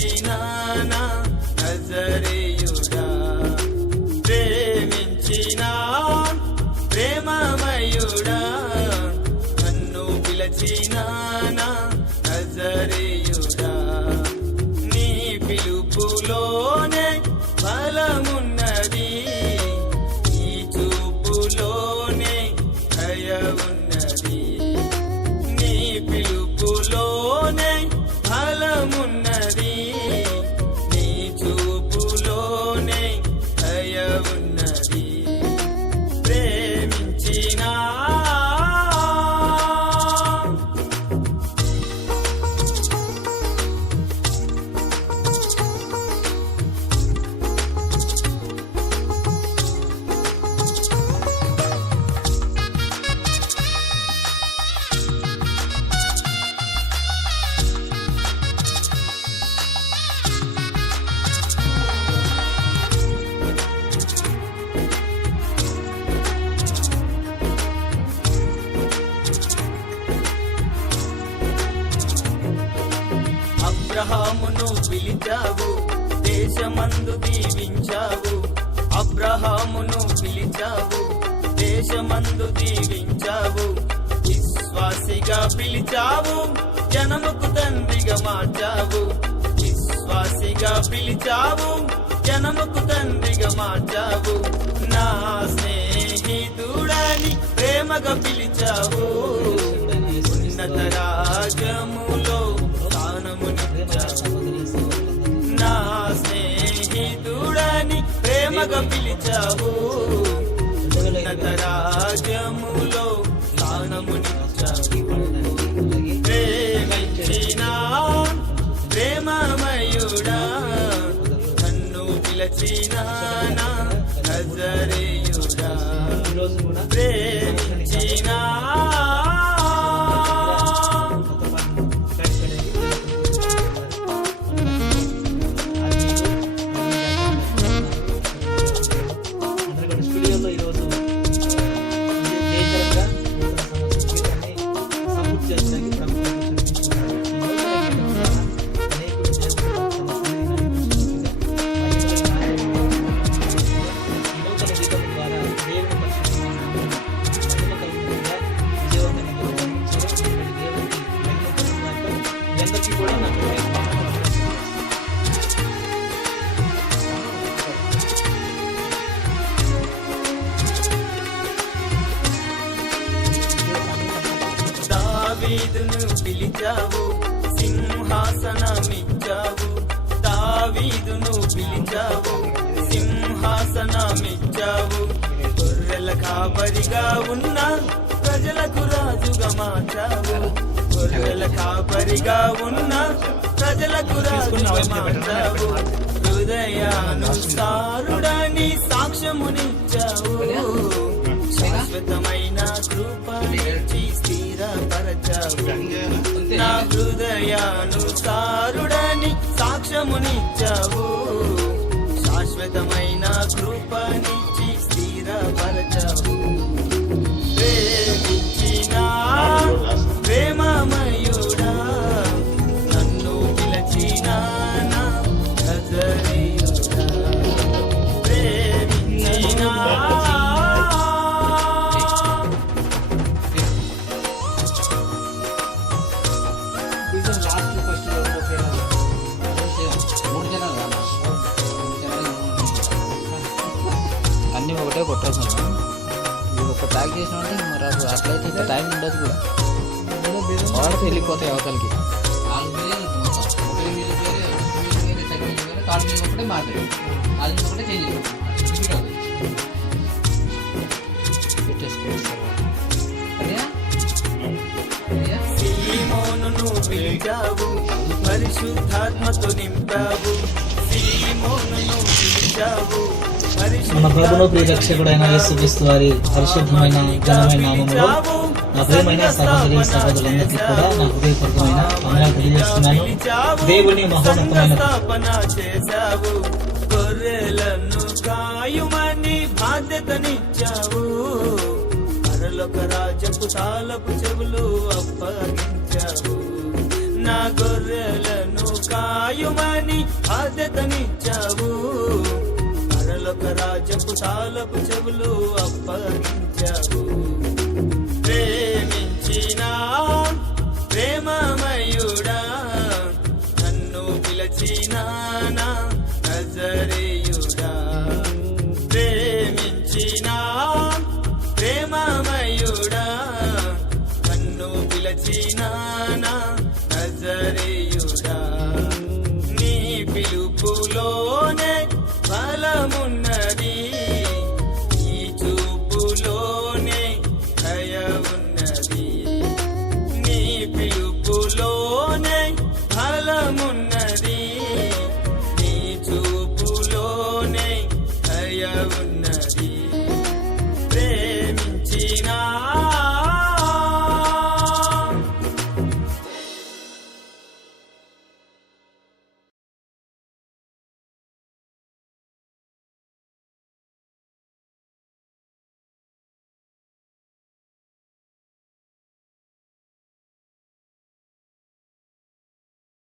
పిలిచిన నా నజరేయుడా, ప్రేమించిన ప్రేమమయుడా, నన్ను పిలిచిన నా నజరేయుడా, నీ పిలుపులోనే బలమున్నది, నీ చూపులోనే దయ ఉన్నది, నీ పిలుపులోనే బలమున్నది, నీ చూపులోనే దయ ఉన్నది, ప్రేమించిన అబ్రహామును పిలిచావు, దేశమందు దీవించావు, అబ్రహామును పిలిచావు, దేశమందు దీవించావు, విశ్వాసిగా పిలిచావు, జనముకు తండ్రిగా మార్చావు, విశ్వాసిగా పిలిచావు, జనముకు తండ్రిగా మార్చావు, నా స్నేహితుడని ప్రేమగా పిలిచావు, ఉన్నత రాజ్యములో నా స్నేహితుడని ప్రేమగా పిలిచావు, ఉన్నత రాజ్యములో స్థానమునిచ్చావు, ప్రేమించిన ప్రేమమయుడా, నన్ను పిలిచిన నా నజరేయుడా, ప్రేమించిన దావీదును పిలిచావు, సింహాసనమిచ్చావు, దావీదును పిలిచావు, సింహాసనమిచ్చావు, గొర్రెల కాపరిగా ఉన్న ప్రజలకు రాజుగా మార్చావు, గొర్రెల కాపరిగా ఉన్న ప్రజలకు రాజుగా మార్చావు, హృదయానుసారుడని సాక్ష్యమునిచ్చావు, శాశ్వతమైన కృపనిచ్చి స్థిరపరచావు, నా హృదయానుసారుడని సాక్ష్యమునిచ్చావు, శాశ్వతమైన కృపనిచ్చి స్థిరపరచావు, ప్రేమించిన ప్రేమమయుడా, నన్ను పిలిచిన నా నజరేయుడా, ప్రేమించిన అన్నీ ఒకటే కొట్టేసాను, ఇది ఒక ప్యాక్ చేసినామంటే మరి అసలు అట్లయితే ఇంకా టైం ఉండదు కూడా, వాడికి వెళ్ళిపోతాయి అవతలకి. ఒకటే మాత్రం అది ఒకటే చేంజ్ సీమోనును పిలిచావు, పరిశుద్ధాత్మతో నింపావు, సీమోనును పిలిచావు, మన ప్రభువును ప్రియరక్షకుడైన యేసుక్రీస్తు వారి పరిశుద్ధమైన ఘనమైన నామములో నా ప్రియమైన సహోదరి సహోదరులందరికీ కూడా నా హృదయపూర్వకమైన వందనాలు తెలియజేస్తున్నాను. దేవుని మహోన్నతమైన చేశావు, గొర్రెలను కాయుమని బాధ్యతనిచ్చావు, పరలోక రాజ్యపు తాళపు చెవులు అప్పగించావు, నా గొర్రెలను కాయుమని బాధ్యతనిచ్చావు. పరలోక రాజ్యపు తాళపు చెవులు అప్పగించావు.